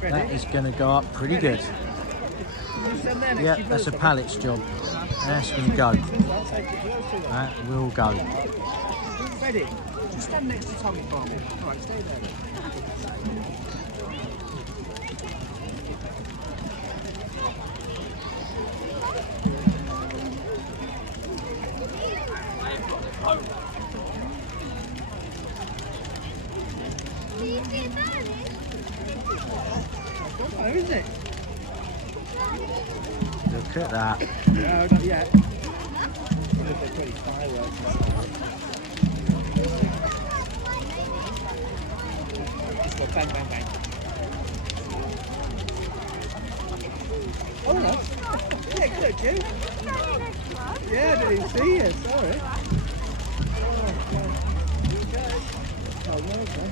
That is going to go up pretty good. Yep, that's a pallet's job. That's going to go. That will go. Ready? Just stand next to Tommy for me. All right, stay there. Bonfire, isn't it? Look at that. No, not yet. They're pretty fireworks. Just go bang, bang, bang. Oh no! Yeah, good at you. Yeah, I didn't even see you. Sorry. Oh, well, okay.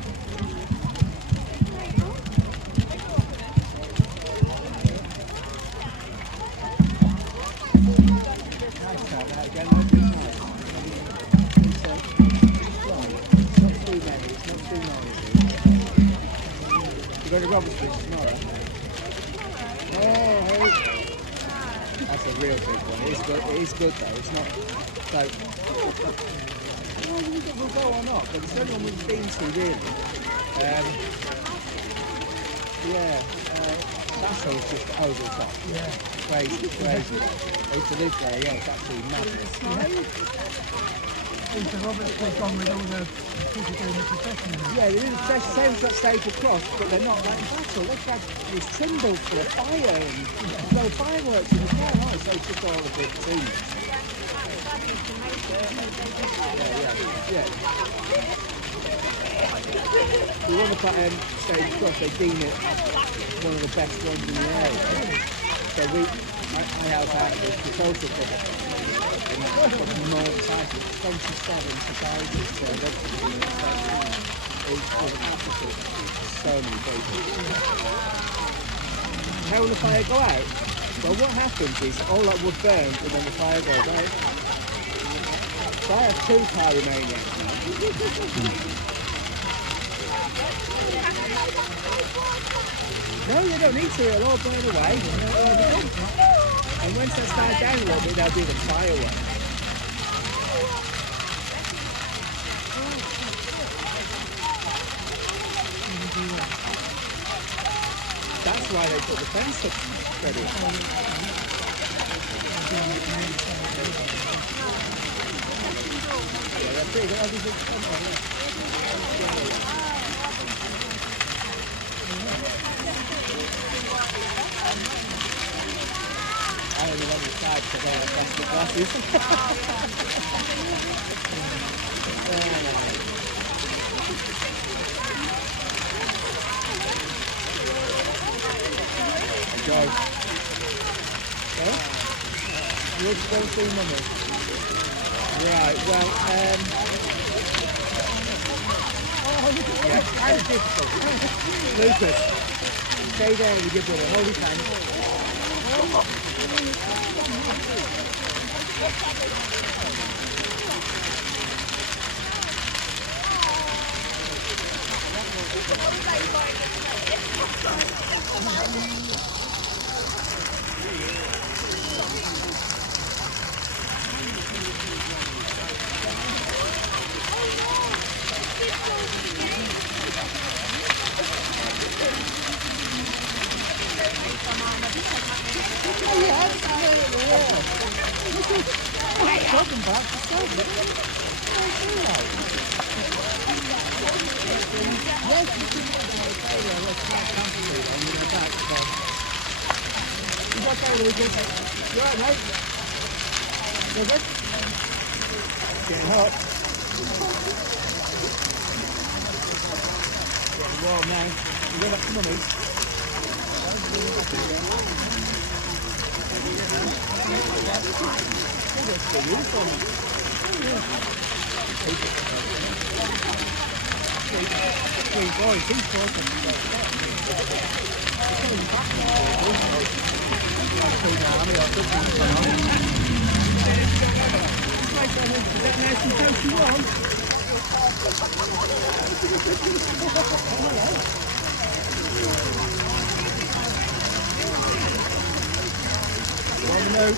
You go to Robert Street tomorrow? Oh, that's a real big one. It is good, though. It's not like, well, we'll go or not, but it's the only one we've been to really. Yeah, that's all just over the top. Yeah. Crazy. I used to live there, yeah, it's absolutely madness. Into Robert's take on with all the people doing the procession. Yeah, they do the procession, same as that stage across, but they're not like battle. They've had these cymbals for a fire and blow fireworks in the car, right? So it's just all a big team. Yeah. We want to put stage across, they deem it one of the best ones in the area. So I help out with the social project. More exciting, 27 surprises for everybody. It's absolute, so many people. How will the fire go out? Well, what happens is all that wood burns and then the fire goes out. So I have 2 pyromaniacs now. No, you don't need to, it'll all burn away. And once that's died down a little bit, they'll do the fireworks. That's why they put the fence up ready. Yeah, that's pretty good. I only went inside because I had plastic glasses. Go. Yeah? You're going to see Mummy. Right, well, yeah, it's kind of difficult. Lucas, stay there with your brother. Hold his hand. Talking about the service. Yes, you can go to let's quite comfortably on your back. He's okay, Lucas. You alright, mate? You're good? Getting hot. Getting warm now. You're going back to Mummy. That's the uniform. Three boys, these boys are coming back now. Nice and No.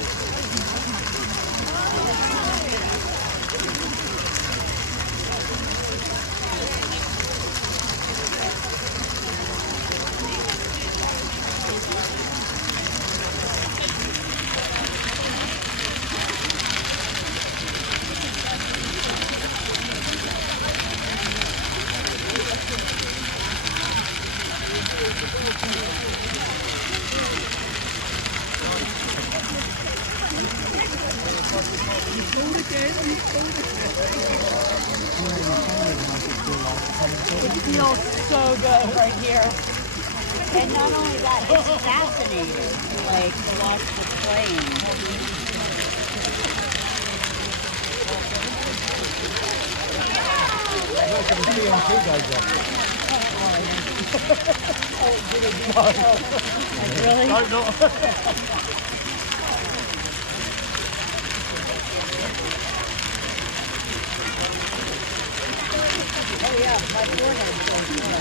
It smells so good right here. And not only that, it's fascinating, like, to watch the flame. Really? No, not. Oh yeah, my forehead's so good.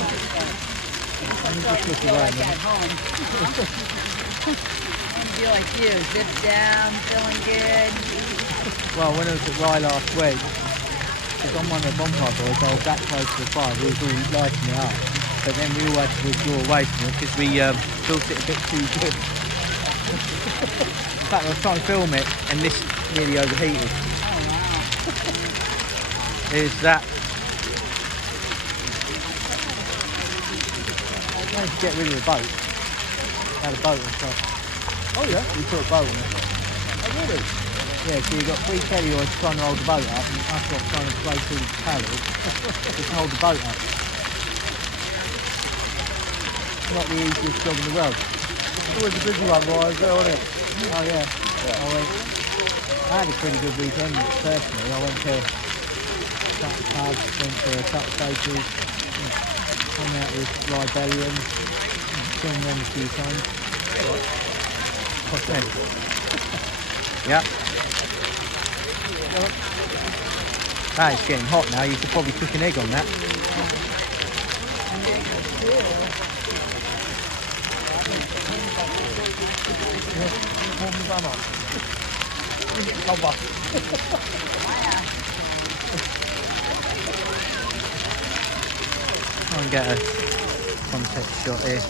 I'm starting to feel like at home. I feel like you, zip down, feeling good. Well, when I was at Rye last week, because I'm one of the bonfire boys, I was that close to the fire, we was all lighting it up. But then we all had to withdraw away from it because we built it a bit too good. In fact, I was trying to film it and this nearly overheated. Oh wow. There's that. I managed to get rid of the boat. Had a boat on top. Oh yeah. We put a boat on it. Oh really? Yeah, so you've got 3 telly oars trying to hold the boat up and us lot trying to flow through the paddles just to hold the boat up. Not the easiest job in the world. It's always a busy one, right? Isn't it? Oh yeah. I had a pretty good weekend personally. I went to a couple of pubs, went to a couple of places, hung out with Liberian, filmed them a few times. What's that? Yeah. That is getting hot now. You could probably cook an egg on that. Try and get a contact shot here.